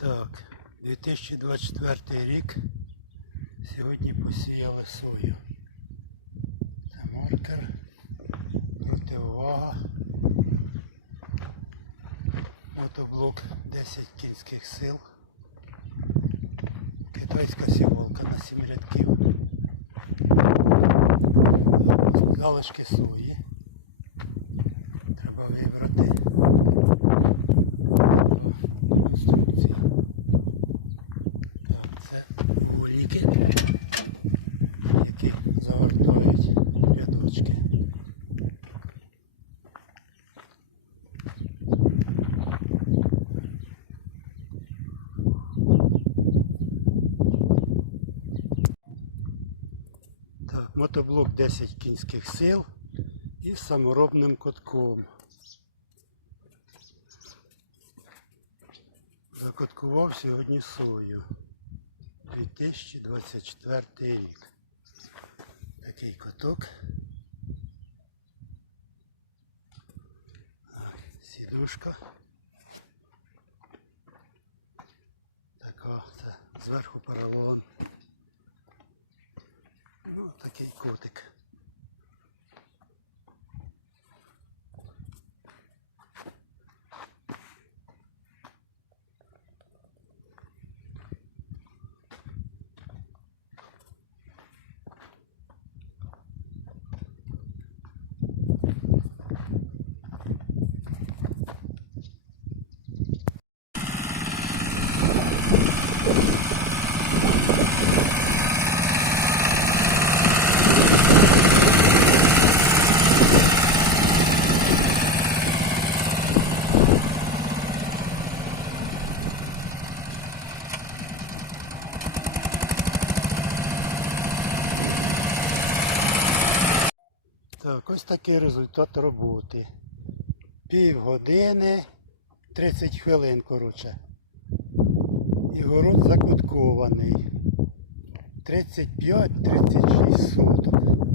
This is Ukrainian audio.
Так, 2024 рік. Сьогодні посіяли сою. Це маркер, противага. Мотоблок 10 кінських сил. Китайська сівалка на 7 рядків. Залишки сої. Треба вибрати. Інструкція. Це вольники, які загортають рядочки. Так, мотоблок 10 кінських сил із саморобним котком. Закоткував сьогодні сою. 2024 рік. Такий коток. Сідушка. Така, це зверху поролон. Ну, такий котик. Так, ось такий результат роботи. Пів години, 30 хвилин, коротше. І город закуткований. 35-36 соток.